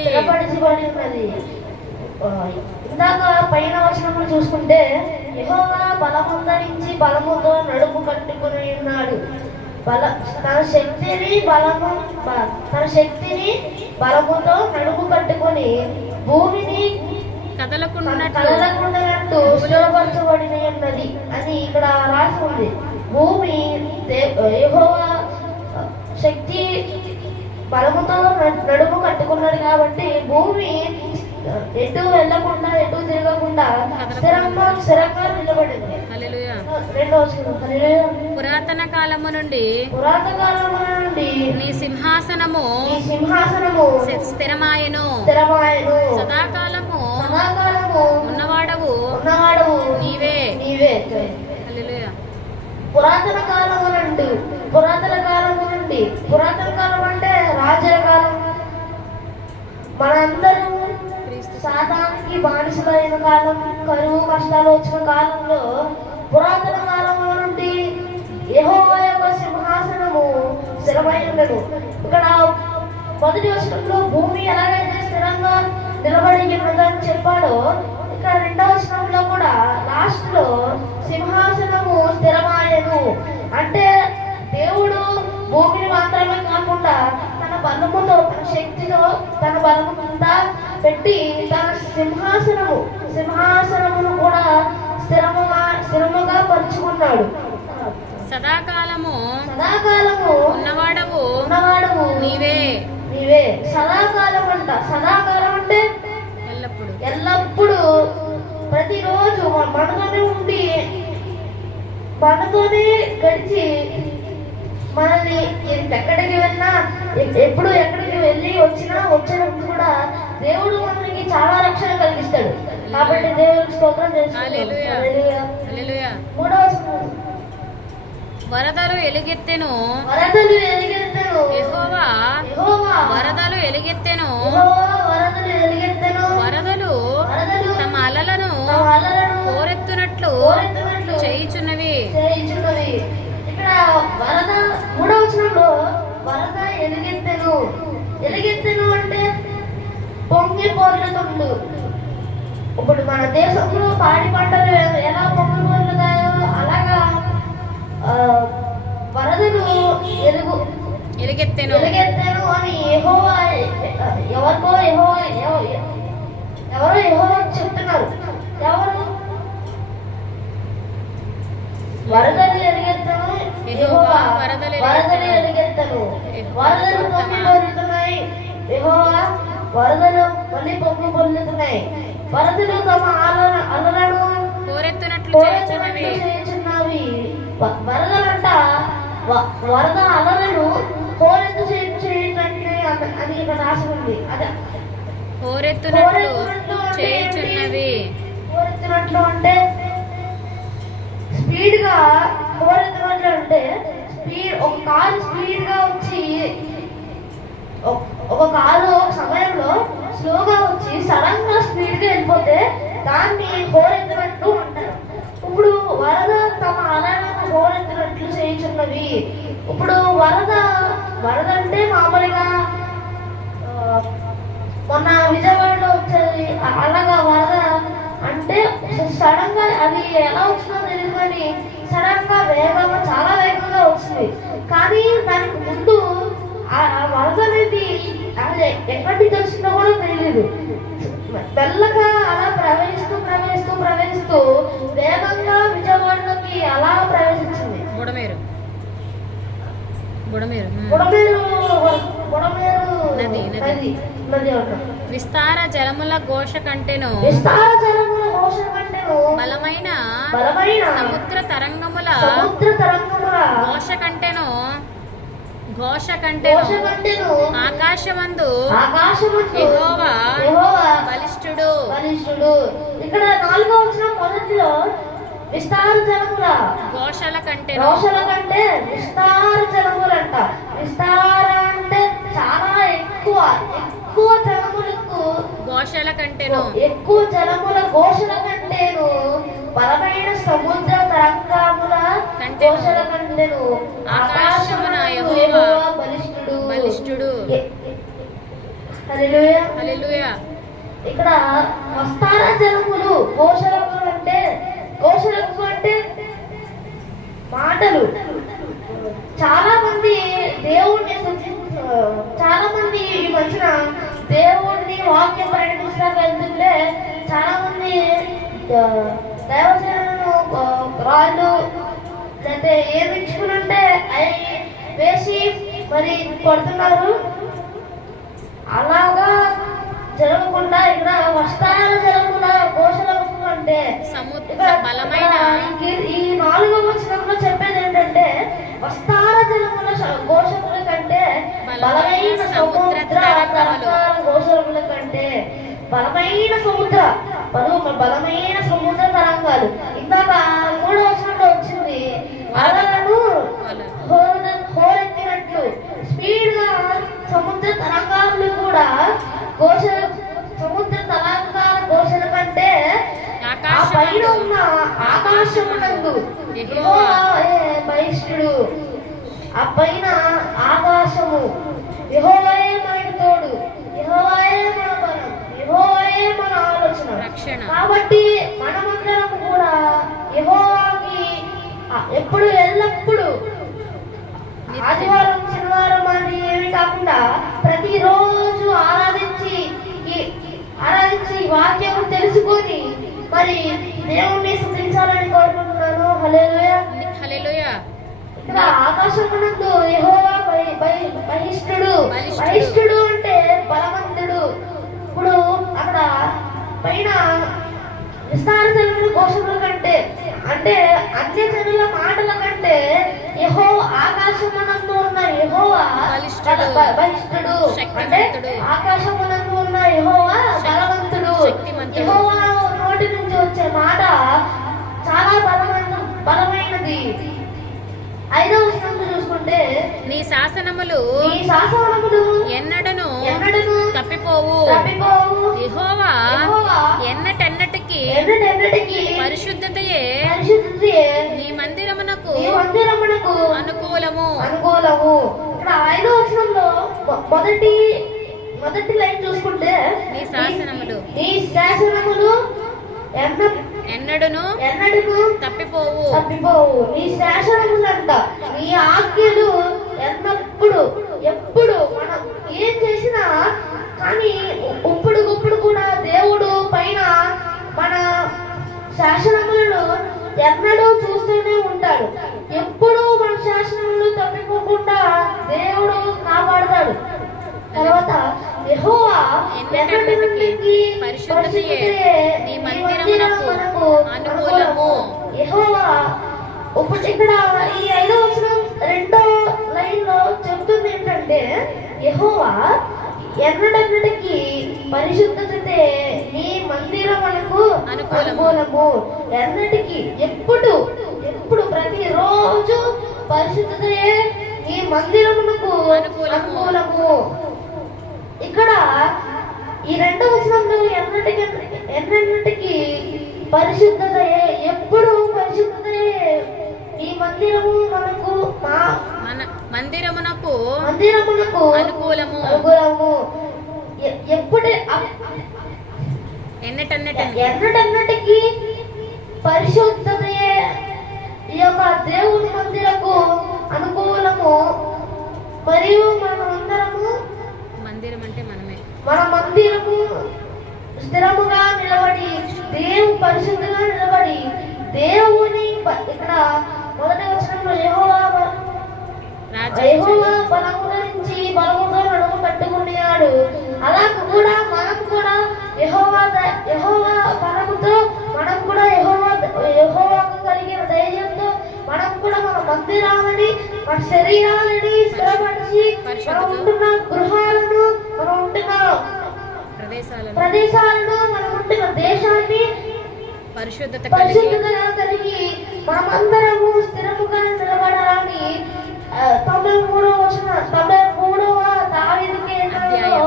స్థిరపరచబడి ఉన్నది. ఇందాక పైన వచనములు చూసుకుంటే యెహోవా బలమందరించి బలముతో నడుము కట్టుకుని ఉన్నాడు. తన బలముతో నడుము కట్టుకొని భూమిని కదలకుండానట్టు స్థిరపరచబడి ఉన్నది అని ఇక్కడ రాసి ఉంది. భూమి యెహోవా శక్తి బలముతో నడుము కట్టుకున్నాడు కాబట్టి భూమి ఎటు వెళ్ళకుండా ఎటు తిరగకుండా స్థిరంగా నిలబడింది. పురాతన కాలము నుండి నీ సింహాసనము స్థిరమాయెను. సదాకాలము ఉన్నవాడవు నీవే. హల్లెలూయా. పురాతన కాలం అంటే రాజుల కాలం. మనందరం సాతానికి బానిసలైన కాలం, కరువు కష్టాలు వచ్చిన కాలంలో పురాతన కాలంలో నుండి యెహోవా యొక్క సింహాసనము స్థిరమై ఉండదు. ఇక్కడ మొదటి వచనంలో భూమి ఎలాగైతే స్థిరంగా నిలబడి ఉన్నదని చెప్పాడో ఇక్కడ రెండవ వచనంలో కూడా లాస్ట్ లో సింహాసనము స్థిరమాయెను అంటే దేవుడు భూమిని మాత్రమే కాకుండా తన బలముతో, తన శక్తితో, తన బలమంతా పెట్టి తన సింహాసనమును కూడా స్థిరముగా పరుచుకున్నాడు. సదాకాలము ఉన్నవాడవు నీవే. సదాకాలం అంటే ఎల్లప్పుడు ప్రతిరోజు మనతోనే ఉండి మనతోనే గడిచి మనల్ని ఎక్కడికి వెళ్ళినా ఎప్పుడు ఎక్కడికి వెళ్ళి వచ్చినప్పుడు కూడా దేవుడు మనకి చాలా రక్షణ కలిగిస్తాడు. కాబట్టి దేవుడికి స్తోత్రం చేస్తున్నాం. వరదలు ఎలుగెత్తెను. యెహోవా వరదలు ఎలుగెత్తెను. వరదలు తమ అలలను పోరెత్తునట్లు చేయుచున్నవి. ఇక్కడ వరద మూడవ వచనంలో వరద ఎలుగెత్తెను అంటే పొంగి పొర్లుతుండు. ఇప్పుడు మన దేశంలో పాడి పంటలు ఎలా పొంగి పొర్లుతాయో అలాగా వరదలు ఎలుగెత్తెను అని ఎవరో యెహోవా చెప్తున్నారు. ఎవరు? వరదలు ఎలుగెత్తెను, యెహోవా వరదలు పొంగి పొర్లుతున్నాయి. యెహోవా వరదలు మళ్ళీ పొంగి పొర్లుతున్నాయి. వరదలు తమ అలలను పోరెత్తునట్లు చేయుచున్నవి. వరదలంట వరద అలలను పోరెత్తు చేయనట్లే అని ఇక్కడ రాసి ఉంది. అదే పోరెత్తునట్లు చేయుచున్నవి. పోరెత్తునట్లు అంటే స్పీడ్ గా, పోరెత్తునట్లు అంటే ఒక కారు స్పీడ్ గా వచ్చి ఒక కారు సమయంలో స్లోగా వచ్చి సడన్ గా స్పీడ్ గా వెళ్ళిపోతే దాన్ని పోరెత్తునట్లు అంటారు. ఇప్పుడు వరద తమ అలలను పోరెత్తునట్లు చేయుచున్నవి. ఇప్పుడు వరద అంటే మామూలుగా మొన్న విజయవాడలో వచ్చేది అలాగా వరద అంటే సడన్ గా అది ఎలా వచ్చిందో తెలియదు కానీ సడన్ గా చాలా వేగంగా వచ్చింది. కానీ దానికి ముందు ఆ వరద అనేది అది ఎక్కడి తెలిసిందో కూడా తెలియదు. మెల్లగా అలా ప్రవహిస్తూ వేగంగా విజయవాడలోకి అలా ప్రవేశించింది. విస్తార జలముల ఘోష కంటెను. బలమైన సముద్ర తరంగముల ఘోష కంటెను. ఆకాశమందు యెహోవా బలిష్ఠుడు. ఇక్కడ 4వ వచనం మొదటిలో విస్తార జలముల ఘోషల కంటే విస్తార జలములంట. విస్తార అంటే చాలా ఎక్కువ జలములకు ఘోషల కంటేను, ఎక్కువ జలముల ఘోషల కంటేను, బలమైన సముద్ర తరంగముల ఘోషల కంటేను. ఆకాశమున యెహోవా బలిష్ఠుడు. హల్లెలూయా. హల్లెలూయా. ఇక్కడ వస్తార జనములు ఘోషలకు అంటే మాటలు. చాలా మంది దేవుణ్ణి చాలా మంది ఈ మధ్యన దేవుడిని వాక్యం ప్రకటించడానికి వెళ్తుంటే చాలా మంది దైవజనులను రాళ్ళు లేకపోతే ఏమి ఇచ్చుకుని అవి వేసి మరి కొడుతున్నారు. అలాగా జరగకుండా ఇక్కడ వస్త్రాల జరగకుండా ఘోషలకు అంటే బలమైన ఈ 4వ వచనంలో చెప్పేది ఏంటంటే వస్త్రాల జలముల ఘోషముల కంటే బలమైన సముద్ర తరంగాల ఘోషముల కంటే బలమైన సముద్ర తరంగాలు. ఇందాక 3వ వచనంలో వచ్చింది అలలను హోరెత్తినట్లు స్పీడ్ గా సముద్ర తరంగాలు కూడా సముద్ర తరంగాల ఘోషల కంటే ఆ పైన ఉన్న ఆకాశమునందు బహిష్ఠుడు. ఆ పైన ఆకాశము యెహోవాయే మనకి తోడు, యెహోవాయే మన బలం, యెహోవాయే మన ఆలోచన. కాబట్టి మనమందరం కూడా యెహోవాకి ఎప్పుడు ఎల్లప్పుడు ఆదివారం శనివారం అని ఏమి కాకుండా ప్రతిరోజు ఆరాధించి వాక్యం తెలుసుకొని మరి దేవుణ్ణి స్తుతించాలని కోరుకుంటున్నాను. హల్లెలూయా. హల్లెలూయా. ఇక్కడ ఆకాశమునందు యెహోవా బలిష్ఠుడు అంటే బలవంతుడు. ఇప్పుడు అక్కడ పైన విస్తార జనుల ఘోషముల కంటే అంటే అన్య జనుల మాటల కంటే ఆకాశమునందు ఉన్న యెహోవా బలిష్ఠుడు అంటే ఆకాశమునందు ఉన్న యెహోవా బలవంతుడు. యెహోవా నోటి నుంచి వచ్చే మాట చాలా బలమైనది. 5వ వచనంలో చూసుకుంటే నీ శాసనములు ఎన్నడను తప్పిపోవు. యెహోవా ఎన్నటెన్నటికి పరిశుద్ధతయే నీ మందిరమునకు అనుకూలము. ఇక్కడ 5వ వచనంలో మొదటి లైన్ చూసుకుంటే నీ శాసనములు ఎన్నడను తప్పిపోవు. నీ శాసనములంట నీ ఆజ్ఞలు ఎప్పుడు మనం ఏం చేసినా కానీ ఇప్పుడు కూడా దేవుడు పైన మన శాసనములను ఎన్నడూ చూస్తూనే ఉంటాడు. ఎప్పుడు మన శాసనములు తప్పిపోకుండా దేవుడు కాపాడతాడు. తర్వాత యెహోవా పరిశుద్ధతయే నీ మందిరమునకు అనుకూలము. యెహోవా ఇక్కడ ఈ 5వ వచనం 2వ లైన్ లో చెప్తుంది ఏంటంటే యెహోవా ఎన్నడెన్నటికి పరిశుద్ధతే నీ మందిరమునకు అనుకూలము. ఎన్నటికి ఎప్పుడు ప్రతిరోజు పరిశుద్ధతే నీ మందిరమునకు అనుకూలము. ఇక్కడ ఈ 2వ వచనంలో ఎన్నటికి పరిశుద్ధతయే ఎప్పుడు పరిశుద్ధతయే ఈ మందిరమునకు అనుకూలము. ఎన్నటన్నటికి పరిశుద్ధతయే ఈ యొక్క దేవుని మందిరకు అనుకూలము. మరియు మనమందరము మన మందిరము స్థిరముగా నిలబడి పరిశుద్ధంగా నిలబడి దేవుని ఇక్కడ మొదటి వచనంలో యెహోవా బలముల నుంచి బలముతో నడుము కట్టుకున్నాడు. అలా కూడా మనం కూడా యెహోవా బలముతో మనం కూడా యెహోవాకు కలిగిన ధైర్యంతో మనం కూడా మన మందిరాలని మన శరీరాలని స్థిరపరిచి మనం ఉంటున్న గృహాలను మనం ఉంటున్న ప్రదేశాలను మనం ఉంటున్న దేశాన్ని పరిశుద్ధతగా కలిగి మనమందరము స్థిరముగా నిలబడాలని 93వ దావీదు కీర్తనలో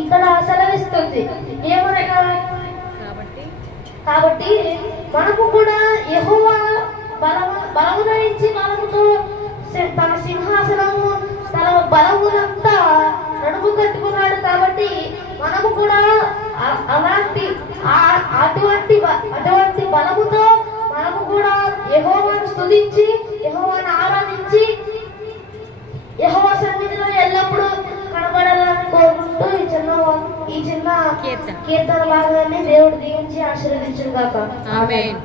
ఇక్కడ సెలవిస్తుంది. ఏమనగా కాబట్టి మనకు కూడా యెహోవా బలము ధరించి బలముతో తన సింహాసనము తన బలమునంతా నడుము కట్టుకున్నాడు కాబట్టి మనము కూడా అటువంటి బలముతో మనము కూడా యెహోవాను స్తుతించి యెహోవాను ఆరాధించి యెహోవా సన్నిధిలో ఎల్లప్పుడూ కనబడాలని కోరుకుంటూ ఈ చిన్న కీర్తన కీర్తన భాగాన్ని దేవుడు దీవించి ఆశీర్వదించును గాక. ఆమేన్.